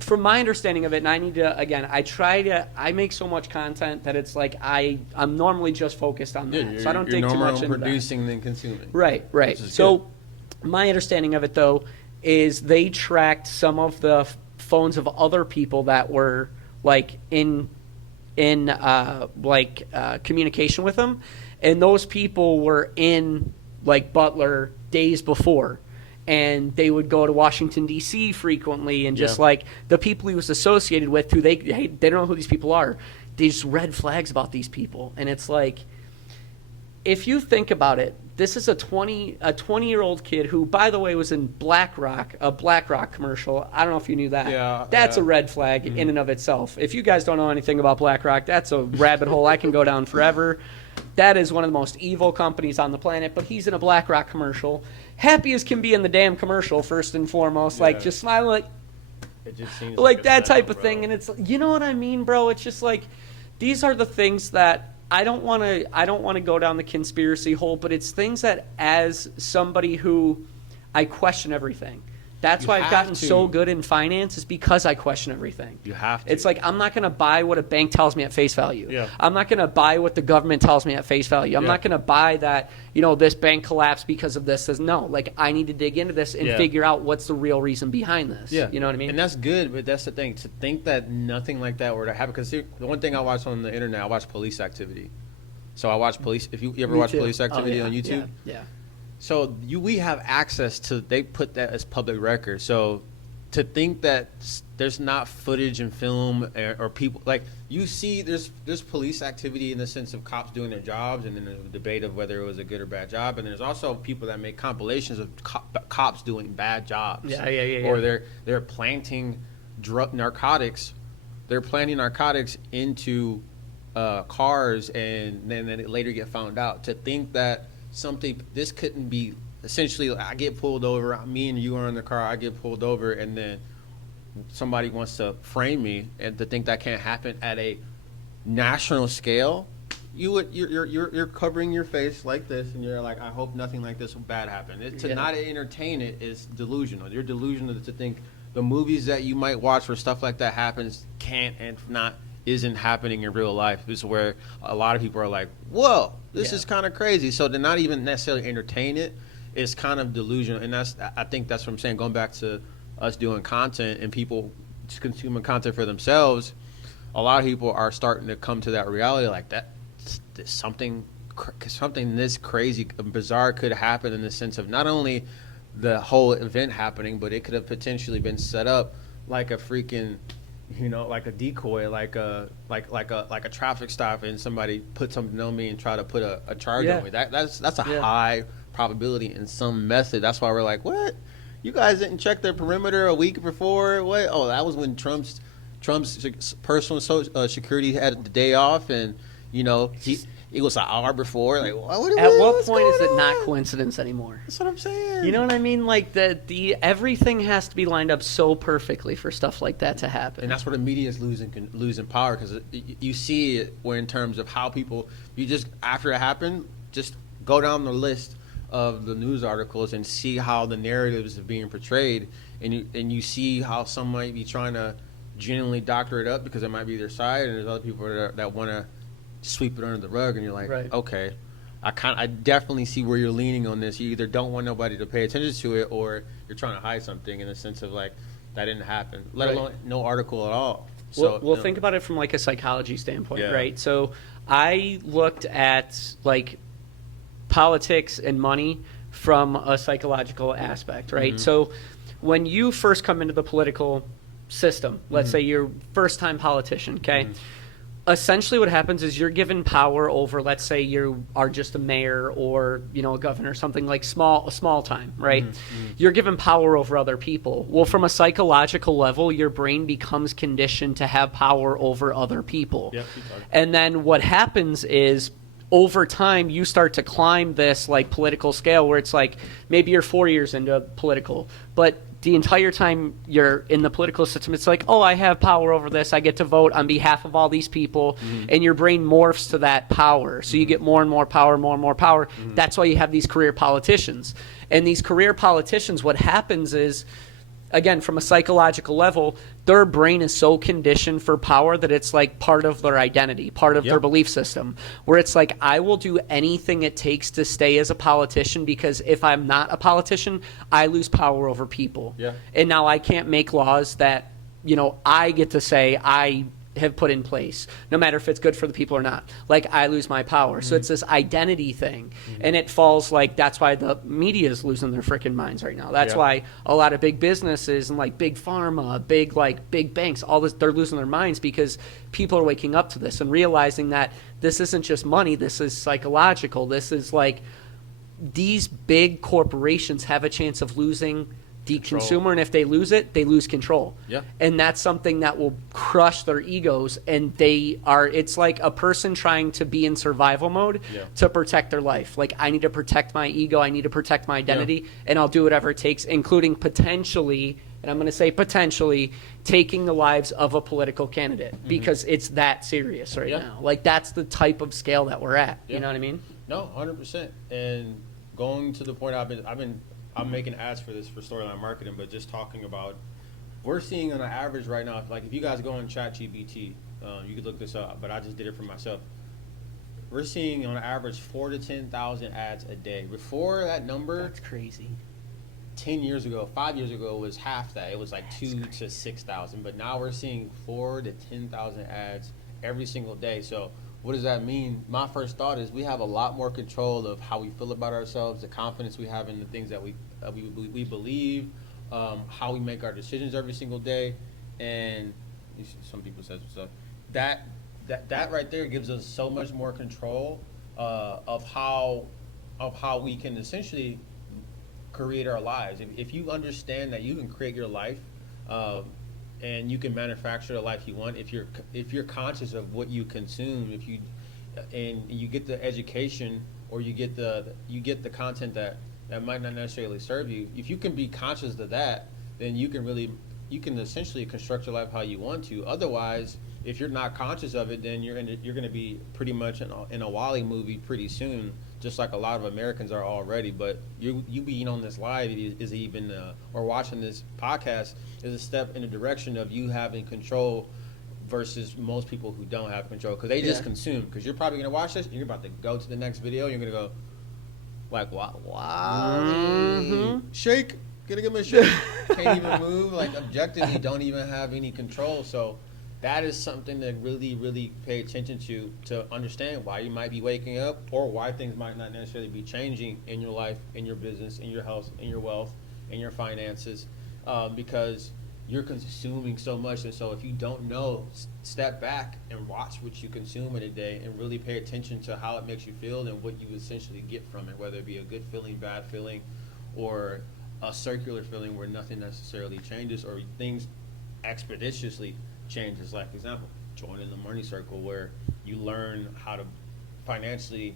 from my understanding of it, and I need to, again, I make so much content that it's like I'm normally just focused on that. So I don't dig too much into that. You're more producing than consuming. Right. So my understanding of it, though, is they tracked some of the phones of other people that were like in communication with them, and those people were in like Butler days before, and they would go to Washington D.C. frequently, and just like the people he was associated with, who they don't know who these people are, they just red flags about these people, and it's like, if you think about it, this is a 20-year-old kid who, by the way, was in a BlackRock commercial. I don't know if you knew that. Yeah. That's a red flag in and of itself. If you guys don't know anything about BlackRock, that's a rabbit hole I can go down forever. That is one of the most evil companies on the planet, but he's in a BlackRock commercial. Happy as can be in the damn commercial, first and foremost. Like, just smiling like, it just seems like that setup, type of bro. thing. And it's, you know what I mean, bro? It's just like, these are the things that I don't want to go down the conspiracy hole, but it's things that, as somebody who, I question everything. That's why I've gotten so good in finance, is because I question everything. You have to. It's like, I'm not going to buy what a bank tells me at face value. Yeah. I'm not going to buy what the government tells me at face value. I'm not going to buy that, this bank collapsed because of this. No, like, I need to dig into this and figure out what's the real reason behind this. Yeah. You know what I mean? And that's good, but that's the thing. To think that nothing like that were to happen. Because the one thing I watch on the internet, I watch police activity. So I watch police. If you ever watch police activity on YouTube? Yeah. So we have access to, they put that as public record. So to think that there's not footage and film or people, like, you see there's police activity in the sense of cops doing their jobs, and then there's a debate of whether it was a good or bad job, and there's also people that make compilations of cops doing bad jobs. Or they're planting narcotics. They're planting narcotics into cars, and then it later get found out. To think that this couldn't be, essentially, I get pulled over, me and you are in the car, I get pulled over, and then somebody wants to frame me, and to think that can't happen at a national scale, you're covering your face like this, and you're like, I hope nothing like this will bad happen. To not entertain it is delusional. You're delusional to think the movies that you might watch where stuff like that happens isn't happening in real life. This is where a lot of people are like, whoa, this is kind of crazy. So to not even necessarily entertain it is kind of delusional. And I think that's what I'm saying, going back to us doing content and people just consuming content for themselves. A lot of people are starting to come to that reality, like that something this crazy and bizarre could happen, in the sense of not only the whole event happening, but it could have potentially been set up like a freaking, like a decoy, like a traffic stop, and somebody put something on me and try to put a charge on me. That's a high probability in some method. That's why we're like, what? You guys didn't check the perimeter a week before? What? Oh, that was when Trump's personal security had the day off, and it was an hour before. Like, at what point is it not coincidence anymore? That's what I'm saying. You know what I mean? Like, the everything has to be lined up so perfectly for stuff like that to happen. And that's where the media is losing power, because you see it where, in terms of how people, after it happened, just go down the list of the news articles and see how the narratives are being portrayed, and you see how some might be trying to genuinely doctor it up because it might be their side, and there's other people that want to sweep it under the rug, and you're like, okay, I definitely see where you're leaning on this. You either don't want nobody to pay attention to it, or you're trying to hide something, in the sense of like, that didn't happen, let alone no article at all. So we'll think about it from like a psychology standpoint, right? So I looked at like politics and money from a psychological aspect, right? Mm-hmm. So when you first come into the political system, let's say you're first-time politician, okay? Essentially what happens is you're given power over, let's say you are just a mayor or, a governor, something like small time, right? You're given power over other people. Well, from a psychological level, your brain becomes conditioned to have power over other people. And then what happens is, over time, you start to climb this like political scale, where it's like, maybe you're 4 years into political, but the entire time you're in the political system, it's like, oh, I have power over this. I get to vote on behalf of all these people. And your brain morphs to that power. So you get more and more power, more and more power. That's why you have these career politicians. And these career politicians, what happens is, again, from a psychological level, their brain is so conditioned for power that it's like part of their identity, part of their belief system, where it's like, I will do anything it takes to stay as a politician, because if I'm not a politician, I lose power over people. And now I can't make laws that, I get to say I have put in place, no matter if it's good for the people or not. Like, I lose my power. So it's this identity thing. And it falls like, that's why the media is losing their freaking minds right now. That's why a lot of big businesses and like big pharma, big banks, all this, they're losing their minds, because people are waking up to this and realizing that this isn't just money, this is psychological. This is like, these big corporations have a chance of losing the consumer, and if they lose it, they lose control. And that's something that will crush their egos, and it's like a person trying to be in survival mode to protect their life. Like, I need to protect my ego, I need to protect my identity, and I'll do whatever it takes, including potentially and I'm going to say potentially, taking the lives of a political candidate because it's that serious right now. Like, that's the type of scale that we're at. You know what I mean? No, 100%. And going to the point, I'm making ads for this for Storyline Marketing, but just talking about, we're seeing on an average right now, like if you guys go on ChatGPT, you could look this up, but I just did it for myself. We're seeing on average 4,000 to 10,000 ads a day. Before that number, That's crazy. 10 years ago, 5 years ago, it was half that. It was like 2,000 to 6,000. But now we're seeing 4,000 to 10,000 ads every single day. So what does that mean? My first thought is we have a lot more control of how we feel about ourselves, the confidence we have in the things that we believe, how we make our decisions every single day, and some people say so. That right there gives us so much more control of how we can essentially create our lives. If you understand that you can create your life, and you can manufacture the life you want, if you're conscious of what you consume, and you get the education, or you get the content that might not necessarily serve you, if you can be conscious of that, then you can essentially construct your life how you want to. Otherwise, if you're not conscious of it, then you're going to be pretty much in a Wall-E movie pretty soon, just like a lot of Americans are already. But you being on this live is even or watching this podcast is a step in the direction of you having control versus most people who don't have control, because they just consume. Because you're probably going to watch this, and you're about to go to the next video, and you're going to go like, wow, shake, gonna give me a shake. Can't even move. Like, objectively, don't even have any control. So that is something to really, really pay attention to understand why you might be waking up, or why things might not necessarily be changing in your life, in your business, in your health, in your wealth, in your finances, because you're consuming so much. And so if you don't know, step back and watch what you consume in a day, and really pay attention to how it makes you feel and what you essentially get from it, whether it be a good feeling, bad feeling, or a circular feeling where nothing necessarily changes, or things expeditiously changes. Like, example, joining the money circle, where you learn how to financially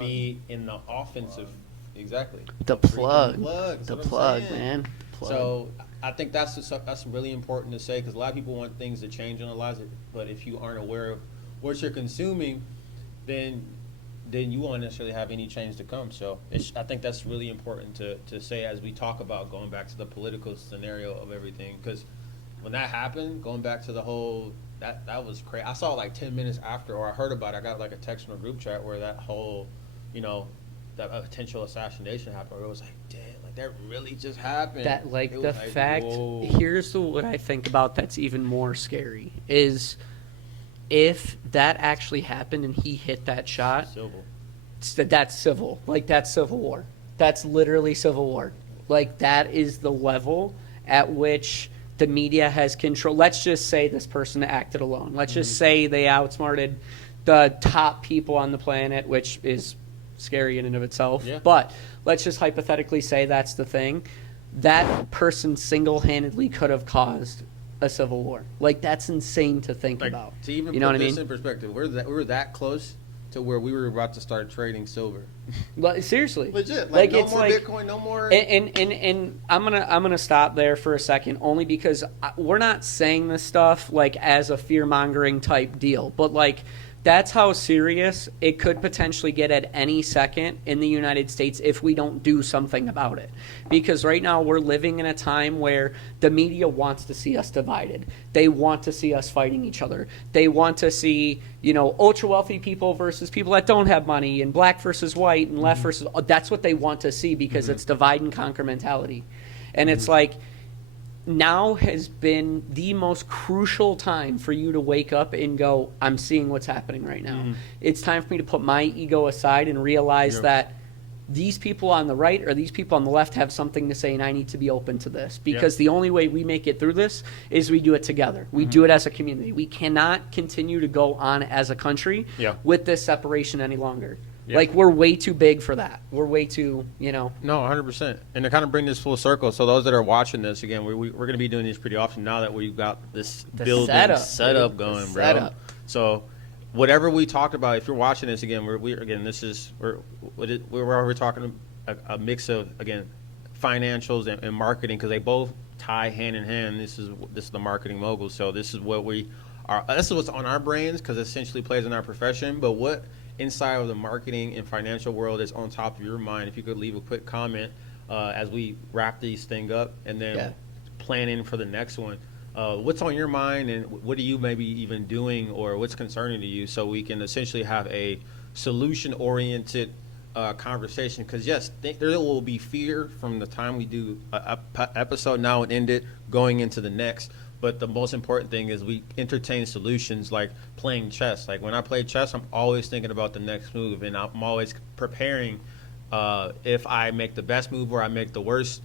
be in the offensive. Exactly. The plug, man. So I think that's really important to say, because a lot of people want things to change in their lives, but if you aren't aware of what you're consuming, then you won't necessarily have any change to come. So I think that's really important to say as we talk about going back to the political scenario of everything, because when that happened, going back to the whole, that was crazy. I saw like 10 minutes after, or I heard about it, I got like a text from a group chat where that whole, that potential assassination happened, where it was like, damn, like that really just happened. That, like, it the was like, fact, whoa. here's what I think about that's even more scary, is if that actually happened and he hit that shot, that's civil. Like, that's civil war. That's literally civil war. Like, that is the level at which the media has control. Let's just say this person acted alone. Let's just say they outsmarted the top people on the planet, which is scary in and of itself. Yeah. But let's just hypothetically say that's the thing. That person single-handedly could have caused a civil war. Like, that's insane to think about. To even put this in perspective, we were that close to where we were about to start trading silver. Like, seriously, legit. Like, no more Bitcoin, no more. And I'm gonna stop there for a second, only because we're not saying this stuff like as a fear-mongering type deal, but like, that's how serious it could potentially get at any second in the United States if we don't do something about it. Because right now we're living in a time where the media wants to see us divided. They want to see us fighting each other. They want to see, ultra wealthy people versus people that don't have money, and black versus white, and left versus. That's what they want to see, because it's divide and conquer mentality. And it's like, now has been the most crucial time for you to wake up and go, I'm seeing what's happening right now. It's time for me to put my ego aside and realize that these people on the right or these people on the left have something to say, and I need to be open to this. Because the only way we make it through this is we do it together. We do it as a community. We cannot continue to go on as a country with this separation any longer. Yeah. Like, we're way too big for that. We're way too, No, 100%. And to kind of bring this full circle, so those that are watching this, again, we're going to be doing these pretty often now that we've got this building setup going, bro. So whatever we talked about, if you're watching this, again, we're talking a mix of, again, financials and marketing, because they both tie hand in hand. This is the marketing mogul. So this is what we are. This is what's on our brains because it essentially plays in our profession. But what inside of the marketing and financial world is on top of your mind? If you could leave a quick comment as we wrap these things up, and then planning for the next one. What's on your mind, and what are you maybe even doing, or what's concerning to you, so we can essentially have a solution-oriented conversation? Because yes, there will be fear from the time we do a episode now and end it going into the next. But the most important thing is we entertain solutions, like playing chess. Like when I play chess, I'm always thinking about the next move, and I'm always preparing. If I make the best move or I make the worst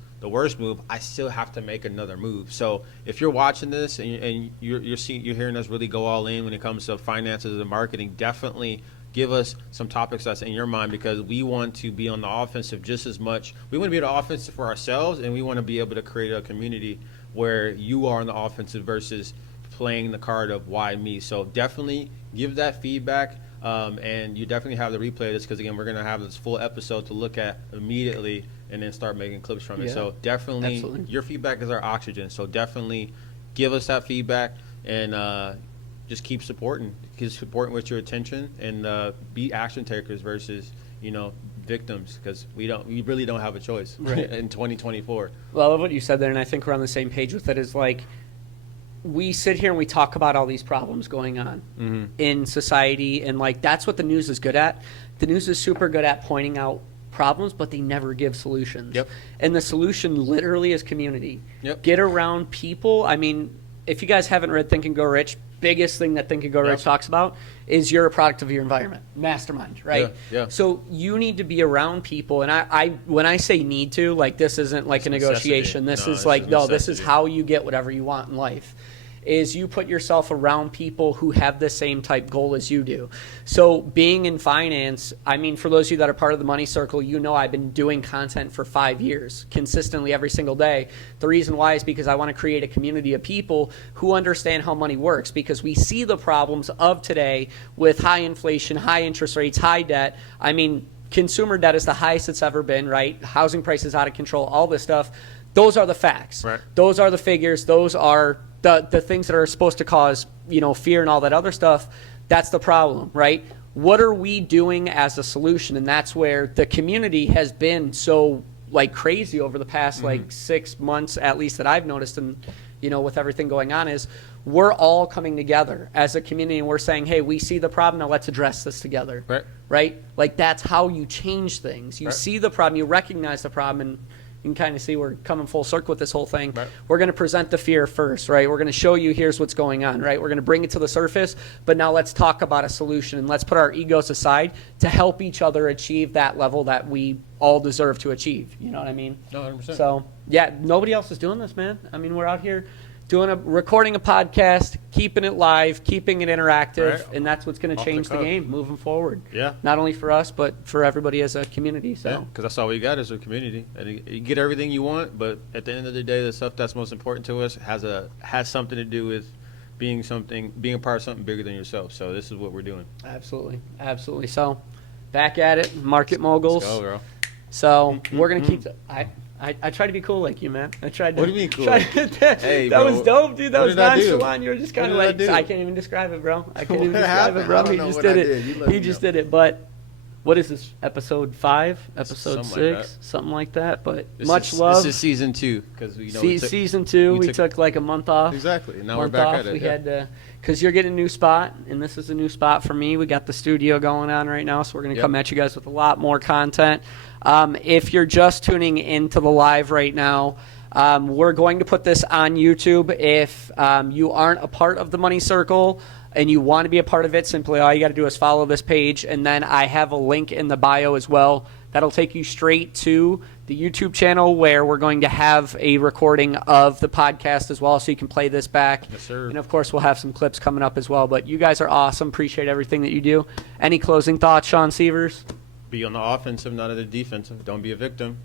move, I still have to make another move. So if you're watching this and you're hearing us really go all in when it comes to finances and marketing, definitely give us some topics that's in your mind, because we want to be on the offensive just as much. We want to be on the offensive for ourselves, and we want to be able to create a community where you are on the offensive versus playing the card of why me. So definitely give that feedback, and you definitely have the replay of this, because again, we're going to have this full episode to look at immediately and then start making clips from it. So definitely, your feedback is our oxygen. So definitely give us that feedback, and just keep supporting with your attention, and be action takers versus victims, because we really don't have a choice in 2024. Well, I love what you said there, and I think we're on the same page with it. Is like, we sit here and we talk about all these problems going on in society, and like that's what the news is good at. The news is super good at pointing out problems, but they never give solutions. And the solution literally is community. Get around people. I mean, if you guys haven't read Think and Go Rich, biggest thing that Think and Go Rich talks about is you're a product of your environment. Mastermind, right? So you need to be around people, and I when I say need to, like, this isn't like a negotiation. This is like, no, this is how you get whatever you want in life. Is you put yourself around people who have the same type goal as you do. So being in finance, I mean, for those of you that are part of the Money Circle, I've been doing content for 5 years, consistently every single day. The reason why is because I want to create a community of people who understand how money works, because we see the problems of today with high inflation, high interest rates, high debt. I mean, consumer debt is the highest it's ever been, right? Housing prices out of control, all this stuff. Those are the facts. Those are the figures. Those are the things that are supposed to cause, fear and all that other stuff. That's the problem, right? What are we doing as a solution? And that's where the community has been so like crazy over the past like 6 months, at least, that I've noticed. And, with everything going on, is we're all coming together as a community, and we're saying, hey, we see the problem, now let's address this together. Right? Like, that's how you change things. You see the problem, you recognize the problem, and you can kind of see we're coming full circle with this whole thing. We're going to present the fear first, right? We're going to show you here's what's going on, right? We're going to bring it to the surface, but now let's talk about a solution, and let's put our egos aside to help each other achieve that level that we all deserve to achieve. You know what I mean? No, 100%. So, yeah, nobody else is doing this, man. I mean, we're out here recording a podcast, keeping it live, keeping it interactive, and that's what's going to change the game moving forward. Not only for us, but for everybody as a community. So, because that's all we got is a community. And you get everything you want, but at the end of the day, the stuff that's most important to us has something to do with being a part of something bigger than yourself. So this is what we're doing. Absolutely. So, back at it, Market Moguls. Let's go, bro. So we're going to keep. I try to be cool like you, man. I tried to. What do you mean cool? Hey, that was dope, dude. That was nonchalant. You were just kind of like, I can't even describe it, bro. I can't even describe it, bro. He just did it. He just did it. But what is this? Episode 5? Episode 6? Something like that. But much love. This is season 2, because season 2. We took like a month off. Exactly. And now we're back at it. We had to, because you're getting a new spot, and this is a new spot for me. We got the studio going on right now, so we're going to come at you guys with a lot more content. If you're just tuning into the live right now, we're going to put this on YouTube. If you aren't a part of the Money Circle and you want to be a part of it, simply all you got to do is follow this page, and then I have a link in the bio as well. That'll take you straight to the YouTube channel, where we're going to have a recording of the podcast as well, so you can play this back. Yes, sir. And, of course, we'll have some clips coming up as well. But you guys are awesome. Appreciate everything that you do. Any closing thoughts, Sean Severs? Be on the offensive, not on the defensive. Don't be a victim.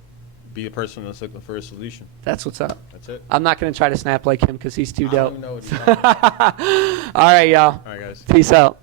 Be a person that's looking for a solution. That's what's up. That's it. I'm not going to try to snap like him because he's too dope. I don't even know what he's talking about. All right, y'all. All right, guys. Peace out.